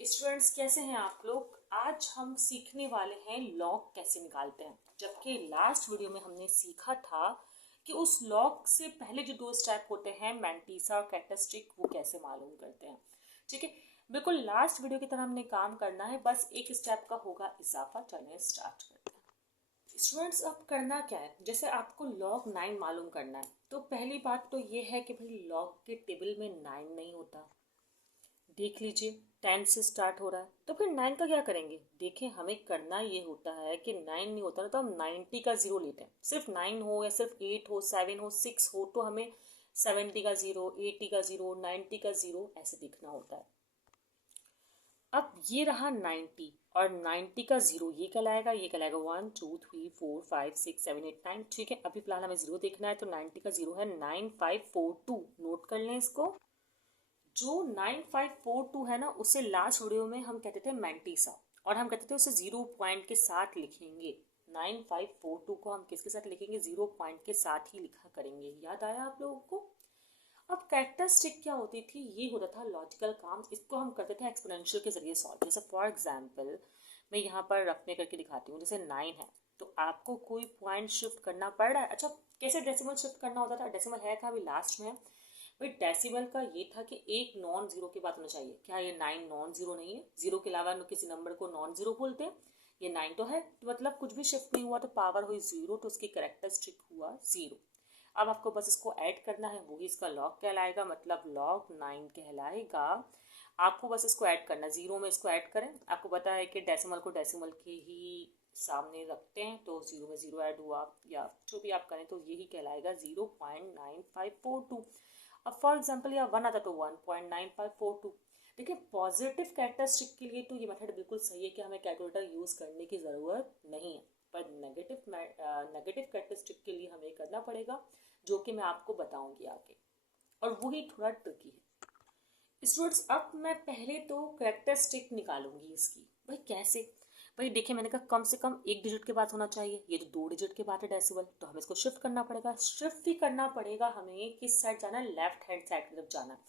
Students कैसे हैं आप लोग। आज हम सीखने वाले हैं लॉग कैसे निकालते हैं। जबकि लास्ट वीडियो में हमने सीखा था कि उस लॉग से पहले जो दो स्टेप होते हैं मैंटीसा और कैरेक्टरिस्टिक वो कैसे मालूम करते हैं। ठीक है, बिल्कुल लास्ट वीडियो की तरह हमने काम करना है, बस एक स्टेप का होगा इजाफा। चलिए स्टार्ट करते हैं। स्टूडेंट्स अब करना क्या है, जैसे आपको लॉग 9 मालूम करना है तो पहली बात तो ये है कि भाई लॉग के टेबल में 9 नहीं होता। देख लीजिए 10 से स्टार्ट हो रहा है तो फिर 9 का क्या करेंगे। देखें हमें करना ये होता है कि 9 नहीं होता ना तो हम 90 का जीरो लेते हैं। सिर्फ 9 हो या सिर्फ 8 हो 7 हो 6 हो तो हमें 70 का जीरो 80 का जीरो 90 का जीरो ऐसे दिखना होता है। अब ये रहा 90 और 90 का जीरो ये कहलाएगा 1 2 3 4 5 6 7 8 9। ठीक है, अभी फिलहाल हमें जीरो देखना है तो 90 का जीरो है 9542। नोट कर लें इसको। जो 9542 है ना उसे लास्ट वीडियो में हम कहते थे मैंटीसा और हम कहते थे उसे जीरो पॉइंट के साथ लिखेंगे। 9542 को हम किसके साथ लिखेंगे, जीरो पॉइंट के साथ ही लिखा करेंगे। याद आया आप लोगों को। अब कैरेक्टरिस्टिक क्या होती थी, ये होता था लॉजिकल काम। इसको हम करते थे एक्सपोनेंशियल के जरिए सॉल्व। जैसे फॉर एग्जाम्पल मैं यहाँ पर रखने करके दिखाती हूँ। जैसे 9 है तो आपको कोई पॉइंट शिफ्ट करना पड़ रहा है। अच्छा, कैसे डेसिमल शिफ्ट करना होता था, डेसिमल है कहाँ, अभी लास्ट में है भाई। डेसिमल का ये था कि एक नॉन जीरो के बाद होना चाहिए। क्या ये 9 नॉन जीरो नहीं है? जीरो के अलावा किसी नंबर को नॉन जीरो बोलते हैं। ये 9 तो है तो मतलब कुछ भी शिफ्ट नहीं हुआ तो पावर हुई जीरो तो उसकी कैरेक्टरिस्टिक हुआ जीरो। अब आपको बस इसको ऐड करना है, वही इसका लॉग कहलाएगा, मतलब लॉग 9 कहलाएगा। आपको बस इसको ऐड करना, जीरो में इसको ऐड करें। आपको पता है कि डेसिमल को डेसिमल के ही सामने रखते हैं तो जीरो में जीरो ऐड हुआ या जो भी आप करें तो यही कहलाएगा 0.9542। अब फॉर एग्जाम्पल यहाँ 1 आता तो 1.9542। देखिए पॉजिटिव कैरेक्टरिस्टिक के लिए तो ये मेथड बिल्कुल सही है कि हमें कैलकुलेटर यूज़ करने की ज़रूरत नहीं है, पर नेगेटिव कैरेक्टरिस्टिक के लिए हमें करना पड़ेगा, जो कि मैं आपको बताऊंगी आगे, और वही थोड़ा ट्रिकी है। स्टूडेंट्स अब मैं पहले तो कैरेक्टरिस्टिक निकालूंगी इसकी। भाई कैसे, भाई देखिए मैंने कहा कम से कम एक डिजिट के बाद होना चाहिए। ये तो 2 डिजिट के बाद है डेसिमल तो हमें इसको शिफ्ट करना पड़ेगा। शिफ्ट भी करना पड़ेगा हमें, किस साइड जाना है, लेफ्ट हैंड साइड की तरफ जाना है।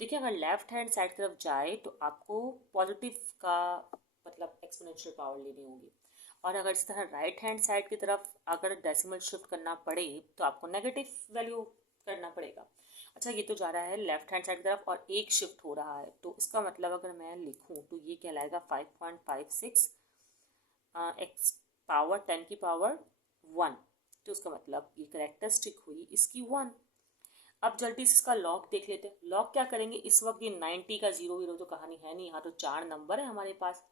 देखिए अगर लेफ्ट हैंड साइड की तरफ जाए तो आपको पॉजिटिव का मतलब एक्सपोनेंशियल पावर लेनी होगी, और अगर इस तरह राइट हैंड साइड की तरफ अगर डेसिमल शिफ्ट करना पड़े तो आपको नेगेटिव वैल्यू करना पड़ेगा। अच्छा ये तो जा रहा है लेफ्ट हैंड साइड की तरफ और एक शिफ्ट हो रहा है तो इसका मतलब अगर मैं लिखूं तो ये कहलाएगा 5.56 एक्स पावर 10 की पावर 1। तो उसका मतलब ये कैरेक्टरिस्टिक हुई इसकी 1। अब जल्दी से इसका लॉग देख लेते हैं। लॉग क्या करेंगे, इस वक्त ये 90 का जीरो वीरो तो कहानी है नहीं, यहाँ तो 4 नंबर है हमारे पास।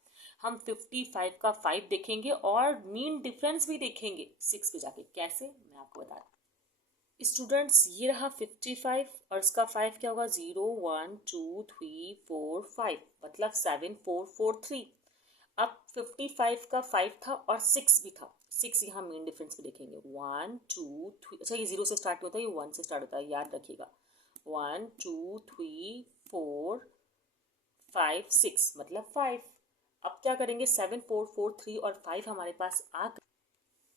हम 55 का 5 देखेंगे और मीन डिफरेंस भी देखेंगे 6 पे जाके। कैसे मैं आपको बता दूँ। स्टूडेंट्स ये रहा 55 और इसका 5 क्या होगा, 0 1 2 3 4 5 मतलब 7443। अब 55 का 5 था और 6 भी था। 6 यहाँ मेन डिफरेंस भी देखेंगे 1 2 3। अच्छा ये 0 से स्टार्ट होता है, ये 1 से स्टार्ट होता है, याद रखिएगा। 1 2 3 4 5 6 मतलब 5। अब क्या करेंगे, 7443 और 5 हमारे पास आ गए।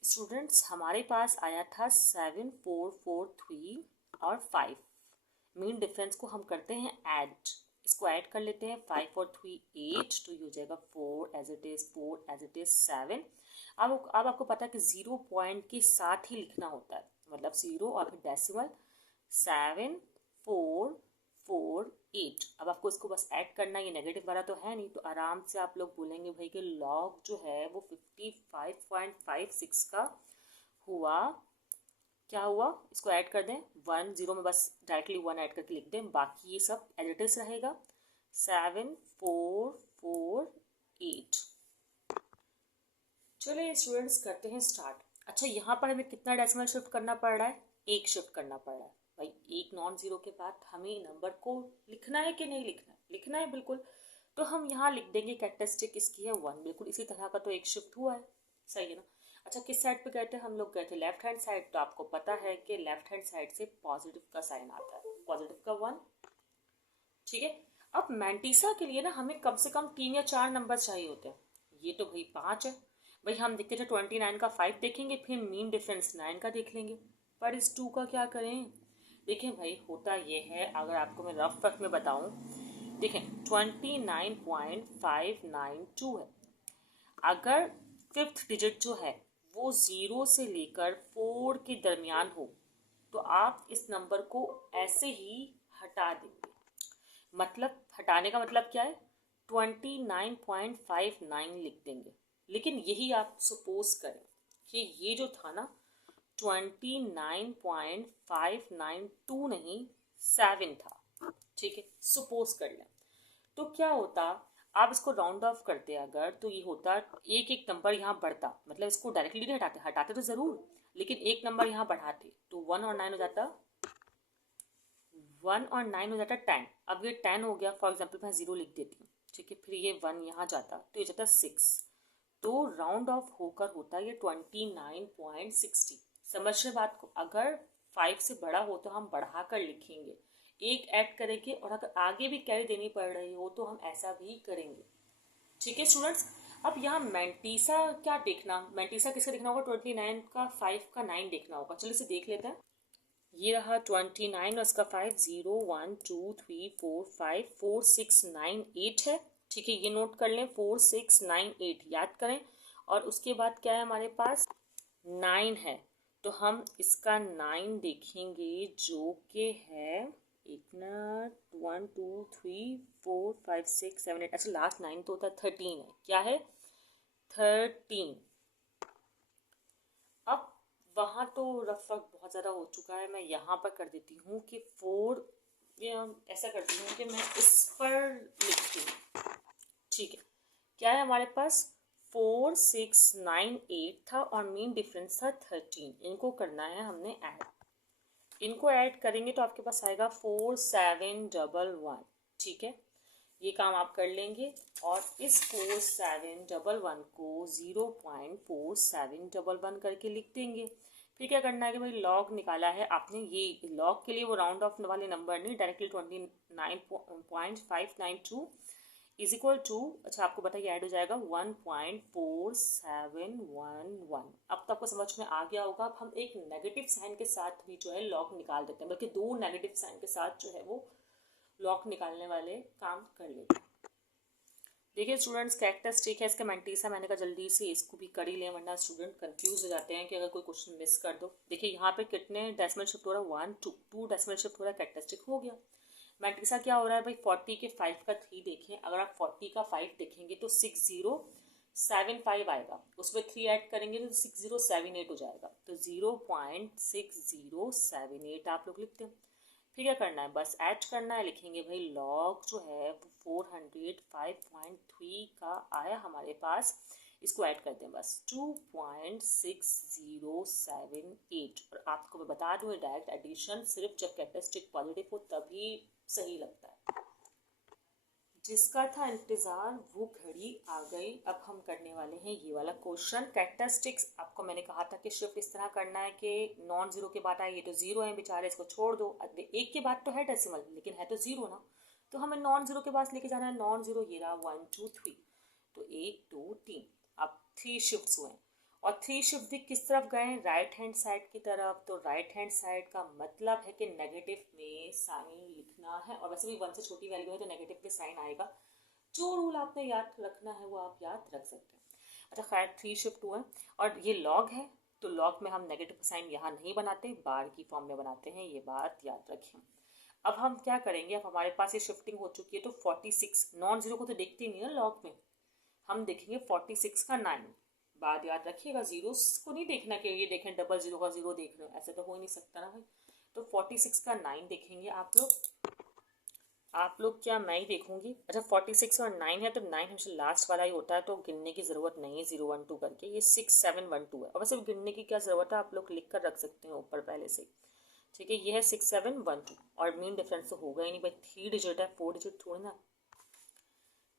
स्टूडेंट्स हमारे पास आया था 7443 और 5। मेन डिफरेंस को हम करते हैं ऐड। इसको ऐड कर लेते हैं, 5 और 3 8 तो ये हो जाएगा 4 as it is 4 as it is 7। अब आपको पता है कि जीरो पॉइंट के साथ ही लिखना होता है, मतलब जीरो और फिर डेसिमल 7448। अब आपको इसको बस ऐड करना है, ये नेगेटिव वाला तो है नहीं तो आराम से आप लोग बोलेंगे भाई कि लॉग जो है वो 55.56 का हुआ। क्या हुआ, इसको ऐड कर दें, 1 0 में बस डायरेक्टली 1 ऐड करके लिख दें, बाकी ये सब एज इट इज रहेगा 7448। चलिए स्टूडेंट्स करते हैं स्टार्ट। अच्छा यहाँ पर हमें कितना डेसिमल शिफ्ट करना पड़ रहा है, एक शिफ्ट करना पड़ रहा है। भाई एक नॉन जीरो के बाद हमें नंबर को लिखना है कि नहीं लिखना है, लिखना है बिल्कुल। तो हम यहाँ लिख देंगे कैरेक्टरिस्टिक इसकी है 1, बिल्कुल इसी तरह का तो एक शिफ्ट हुआ है, सही है ना। अच्छा किस साइड पे गए थे हम लोग, गए थे लेफ्ट हैंड साइड, तो आपको पता है कि लेफ्ट हैंड साइड से पॉजिटिव का साइन आता है, पॉजिटिव का 1। ठीक है, अब मैंटीसा के लिए ना हमें कम से कम 3 या 4 नंबर चाहिए होते हैं। ये तो भाई 5 है। भाई हम देखते थे 29 का 5 देखेंगे, फिर मीन डिफरेंस 9 का देख लेंगे, पर इस 2 का क्या करें। देखें भाई होता ये है, अगर आपको मैं रफ वर्क में बताऊं देखें 29.592 है। अगर फिफ्थ डिजिट जो है वो 0 से लेकर 4 के दरमियान हो तो आप इस नंबर को ऐसे ही हटा देंगे। मतलब हटाने का मतलब क्या है, 29.59 लिख देंगे। लेकिन यही आप सपोज करें कि ये जो था ना 29.592 नहीं 7 था, ठीक है, सपोज कर लें। तो क्या होता, आप इसको राउंड ऑफ करते अगर तो ये होता एक एक नंबर यहाँ बढ़ता, मतलब इसको डायरेक्टली नहीं हटाते, हटाते तो जरूर लेकिन एक नंबर यहाँ बढ़ाते तो 1 और 9 हो जाता, 1 और 9 हो जाता 10। अब ये 10 हो गया, फॉर एग्जाम्पल मैं 0 लिख देती हूँ, ठीक है, फिर ये 1 यहाँ जाता तो ये जाता 6, तो राउंड ऑफ होकर होता ये 29.60। समझ रहे बात को, अगर 5 से बड़ा हो तो हम बढ़ा कर लिखेंगे, एक ऐड करेंगे, और अगर आगे भी कैरी देनी पड़ रही हो तो हम ऐसा भी करेंगे। ठीक है स्टूडेंट्स, अब यहाँ मैंटीसा क्या देखना, मैंटीसा किसका देखना होगा, 29 का 5 का 9 देखना होगा। चलो इसे देख लेते हैं। ये रहा 29 और इसका 5, 0 1 2 3 4 5 4 6 9 8 है, ठीक है, ये नोट कर लें, 4 6 9 8 याद करें। और उसके बाद क्या है हमारे पास 9 है, तो हम इसका 9 देखेंगे जो कि है एक मिनट 1 2 3 4 5 6 7 8, अच्छा लास्ट 9 तो होता है 13 है, क्या है 13। अब वहाँ तो रफ वर्क बहुत ज़्यादा हो चुका है, मैं यहाँ पर कर देती हूँ कि 4, ऐसा करती हूँ कि मैं इस पर लिखती हूँ, ठीक है। क्या है हमारे पास 4 6 9 8 था और मेन डिफरेंस था 13, इनको करना है हमने ऐड। इनको ऐड करेंगे तो आपके पास आएगा 4711, ठीक है, ये काम आप कर लेंगे। और इस 4711 को 0.4711 करके लिख देंगे। फिर क्या करना है कि भाई लॉग निकाला है आपने, ये लॉग के लिए वो राउंड ऑफ वाले नंबर नहीं, डायरेक्टली 29.592 इज इक्वल टू, अच्छा आपको बताइए ऐड हो जाएगा 1.4711। अब तो आपको समझ में आ गया होगा। अब हम एक नेगेटिव साइन के साथ भी जो है लॉग निकाल देते हैं, बल्कि 2 नेगेटिव साइन के साथ जो है वो लॉग निकालने वाले काम कर लेते हैं। देखिए स्टूडेंट्स, कैरेक्टरिस्टिक है इसका मैंटीसा, मैंने कहा जल्दी से इसको भी कर ही लें वरना स्टूडेंट कंफ्यूज हो जाते हैं कि अगर कोई क्वेश्चन मिस कर दो। देखिए यहाँ पे कितने डेसिमल शिफ्ट हो रहा है, 1 2 2 डेसिमल शिफ्ट हो रहा है, कैरेक्टरिस्टिक हो गया। मैंटीसा क्या हो रहा है भाई, 40 के 5 का 3 देखें, अगर आप 40 का 5 देखेंगे तो 6075 आएगा, उसमें 3 ऐड करेंगे तो 6078 हो जाएगा, तो 0.6078 आप लोग लिखते हैं। फिर क्या करना है, बस ऐड करना है, लिखेंगे भाई लॉग जो है वो 405.3 का आया हमारे पास, इसको ऐड करते हैं बस 2.6078। और आपको मैं बता दूँ डायरेक्ट एडिशन सिर्फ जब कैरेक्टरिस्टिक पॉजिटिव हो तभी सही लगता है। जिसका था इंतज़ार वो घड़ी आ गई। अब हम करने वाले हैं ये वाला क्वेश्चन। कैरेक्टरिस्टिक्स आपको मैंने कहा था कि शिफ्ट इस तरह करना है कि नॉन जीरो के बाद आए, ये तो जीरो है बेचारे, इसको छोड़ दो, एक के बाद तो है डेसिमल लेकिन है तो जीरो ना, तो हमें नॉन जीरो के पास लेके जाना है। नॉन जीरो ये रहा 1 2 3, तो 1 2 3, अब 3 शिफ्ट्स हुए हैं और 3 शिफ्ट भी किस तरफ गए, राइट हैंड साइड की तरफ। तो राइट हैंड साइड का मतलब है कि नेगेटिव में साइन लिखना है, और वैसे भी 1 से छोटी वैल्यू है तो नेगेटिव में साइन आएगा। जो रूल आपने याद रखना है वो आप याद रख सकते हैं। अच्छा खैर 3 शिफ्ट हुए और ये लॉग है, तो लॉग में हम नेगेटिव साइन यहाँ नहीं बनाते, बार की फॉर्म में बनाते हैं, ये बात याद रखें। अब हम क्या करेंगे, अब हमारे पास ये शिफ्टिंग हो चुकी है तो 46, नॉन जीरो को तो देखते ही नहीं ना लॉग में, हम देखेंगे 46 का 9। बात याद रखिएगा, जीरो को नहीं देखना कि ये देखें डबल जीरो का जीरो देख रहे हो, ऐसे तो हो ही नहीं सकता ना भाई। तो 46 का 9 देखेंगे आप लोग क्या, मैं ही देखूंगी। अच्छा 46 और 9 है तो 9 हमेशा लास्ट वाला ही होता है, तो गिनने की ज़रूरत नहीं है 0 1 2 करके, ये 6 7 1 2 है। और वैसे गिनने की क्या ज़रूरत है, आप लोग लिख कर रख सकते हैं ऊपर पहले से, ठीक है। ये है 6 7 1 2 और मेन डिफरेंस तो होगा ही नहीं भाई, 3 डिजिट है 4 डिजिट थोड़ी ना।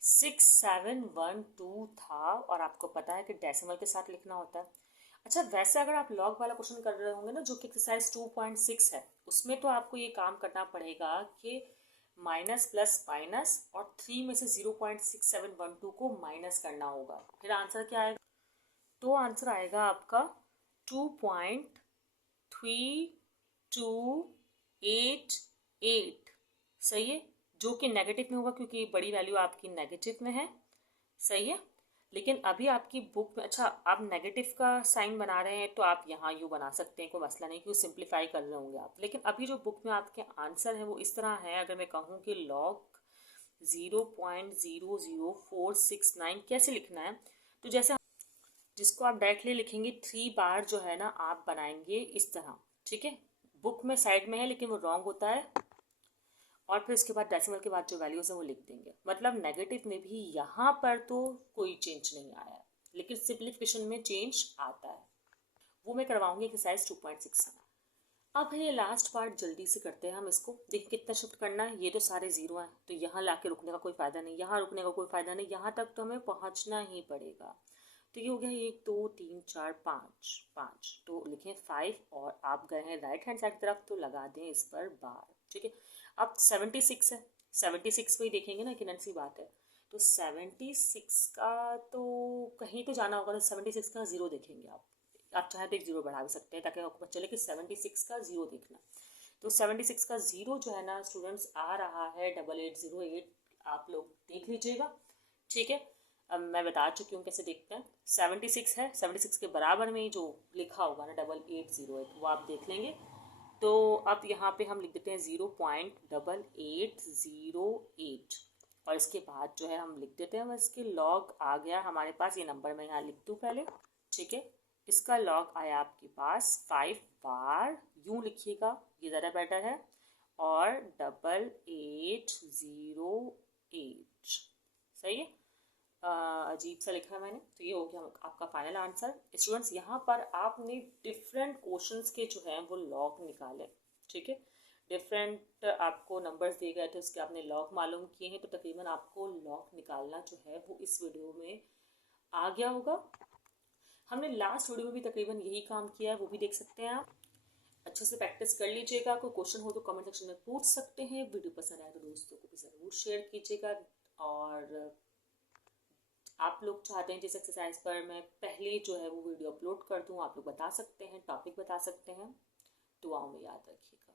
6 7 1 2 था और आपको पता है कि डेसिमल के साथ लिखना होता है। अच्छा वैसे अगर आप लॉग वाला क्वेश्चन कर रहे होंगे ना जो कि एक्सरसाइज 2.6 है, उसमें तो आपको ये काम करना पड़ेगा कि माइनस प्लस माइनस और 3 में से 0.6712 को माइनस करना होगा। फिर आंसर क्या आएगा, तो आंसर आएगा आपका 2.3288, सही है। जो कि नेगेटिव में होगा क्योंकि बड़ी वैल्यू आपकी नेगेटिव में है, सही है। लेकिन अभी आपकी बुक में, अच्छा आप नेगेटिव का साइन बना रहे हैं तो आप यहाँ यू बना सकते हैं, कोई मसला नहीं, क्योंकि सिंप्लीफाई कर रहे होंगे आप। लेकिन अभी जो बुक में आपके आंसर है वो इस तरह है, अगर मैं कहूँ कि लॉग 0.00469 कैसे लिखना है, तो जैसे जिसको आप डायरेक्टली लिखेंगे 3 बार जो है ना आप बनाएंगे इस तरह, ठीक है। बुक में साइड में है लेकिन वो रॉन्ग होता है, और फिर उसके बाद डेसिमल के बाद जो वैल्यूज़ है वो लिख देंगे। मतलब नेगेटिव में भी यहाँ पर तो कोई चेंज नहीं आया है, लेकिन सिंप्लीफिकेशन में चेंज आता है, वो मैं करवाऊंगी एक्सरसाइज 2.6 में। अब है ये लास्ट पार्ट, जल्दी से करते हैं हम इसको। देखिए कितना शिफ्ट करना है, ये तो सारे जीरो हैं तो यहाँ ला के रुकने का कोई फ़ायदा नहीं, यहाँ रुकने का कोई फ़ायदा नहीं, यहाँ तक तो हमें पहुँचना ही पड़ेगा। तो ये हो गया 1 2 3 4 5 5, तो लिखें 5 और आप गए हैं राइट हैंड साइड की तरफ तो लगा दें इस पर बार, ठीक है। अब 76 है, 76 को ही देखेंगे ना कि नन सी बात है, तो 76 का तो कहीं तो जाना होगा, तो 76 का ज़ीरो देखेंगे आप चाहे तो एक ज़ीरो बढ़ा भी सकते हैं ताकि आपको पता चले कि 76 का ज़ीरो देखना। तो 76 का ज़ीरो जो है ना स्टूडेंट्स आ रहा है 8808, आप लोग देख लीजिएगा, ठीक है। अब मैं बता चुकी हूँ कैसे देखते हैं। 76 है, 76 के बराबर में ही जो लिखा होगा ना 8808 वो आप देख लेंगे। तो अब यहाँ पे हम लिख देते हैं 0.8808, और इसके बाद जो है हम लिख देते हैं, इसके लॉग आ गया हमारे पास, ये नंबर मैं यहाँ लिख दूँ पहले, ठीक है। इसका लॉग आया आपके पास 5 बार, यूँ लिखिएगा ये ज़्यादा बेटर है, और 8808, सही है। अजीब सा लिखा है मैंने, तो ये हो गया आपका फाइनल आंसर। स्टूडेंट्स यहाँ पर आपने डिफरेंट क्वेश्चंस के जो हैं वो लॉग निकाले, ठीक है। डिफरेंट आपको नंबर्स दिए गए थे, उसके आपने लॉग मालूम किए हैं, तो तकरीबन आपको लॉग निकालना जो है वो इस वीडियो में आ गया होगा। हमने लास्ट वीडियो में भी तकरीबन यही काम किया है, वो भी देख सकते हैं आप। अच्छे से प्रैक्टिस कर लीजिएगा, कोई क्वेश्चन हो तो कमेंट सेक्शन में पूछ सकते हैं। वीडियो पसंद आए तो दोस्तों को भी ज़रूर शेयर कीजिएगा, और आप लोग चाहते हैं जिस एक्सरसाइज पर मैं पहले जो है वो वीडियो अपलोड कर दूँ, आप लोग बता सकते हैं, टॉपिक बता सकते हैं। दुआओं में याद रखिएगा।